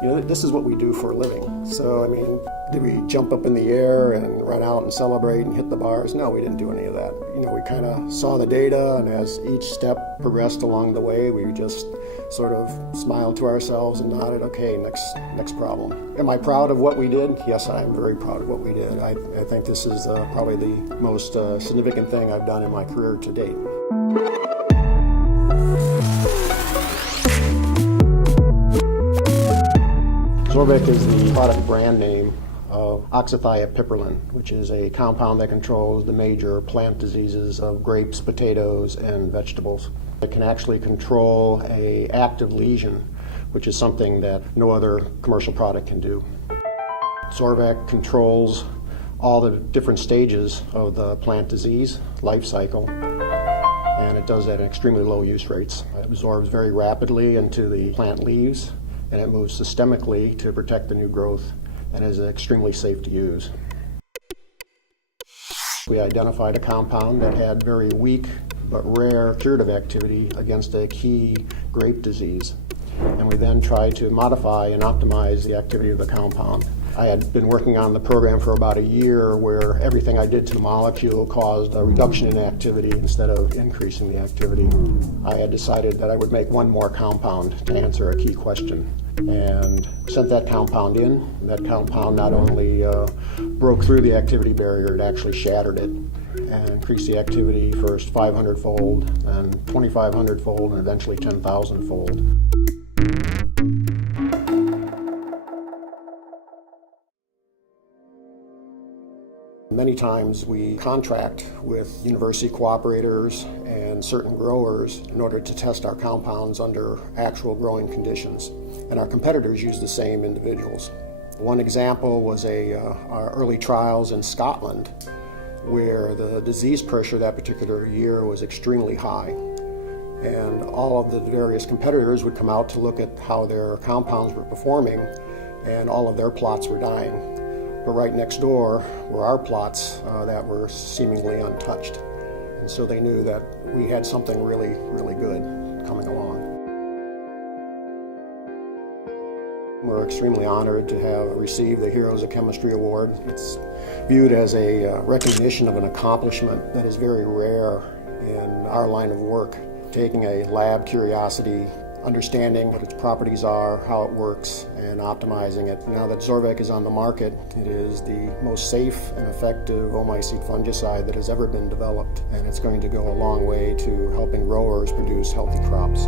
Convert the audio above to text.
You know, this is what we do for a living. So, I mean, did we jump up in the air and run out and celebrate and hit the bars? No, we didn't do any of that. You know, we kind of saw the data, and as each step progressed along the way, we just sort of smiled to ourselves and nodded, okay, next problem. Am I proud of what we did? Yes, I am very proud of what we did. I think this is probably the most significant thing I've done in my career to date. Zorvec is the product brand name of oxythiopyperlin, which is a compound that controls the major plant diseases of grapes, potatoes, and vegetables. It can actually control an active lesion, which is something that no other commercial product can do. Zorvec controls all the different stages of the plant disease life cycle, and it does that at extremely low use rates. It absorbs very rapidly into the plant leaves, and it moves systemically to protect the new growth, and is extremely safe to use. We identified a compound that had very weak but rare curative activity against a key grape disease, and we then tried to modify and optimize the activity of the compound. I had been working on the program for about a year, where everything I did to the molecule caused a reduction in activity instead of increasing the activity. I had decided that I would make one more compound to answer a key question, and sent that compound in. That compound not only broke through the activity barrier, it actually shattered it and increased the activity first 500-fold, and 2,500-fold, and eventually 10,000-fold. Many times we contract with university cooperators and certain growers in order to test our compounds under actual growing conditions, and our competitors use the same individuals. One example was our early trials in Scotland, where the disease pressure that particular year was extremely high, and all of the various competitors would come out to look at how their compounds were performing, and all of their plots were dying. But right next door were our plots that were seemingly untouched. And so they knew that we had something really, really good coming along. We're extremely honored to have received the Heroes of Chemistry Award. It's viewed as a recognition of an accomplishment that is very rare in our line of work. Taking a lab curiosity, understanding what its properties are, how it works, and optimizing it. Now that Zorvec is on the market, it is the most safe and effective oomycete fungicide that has ever been developed, and it's going to go a long way to helping growers produce healthy crops.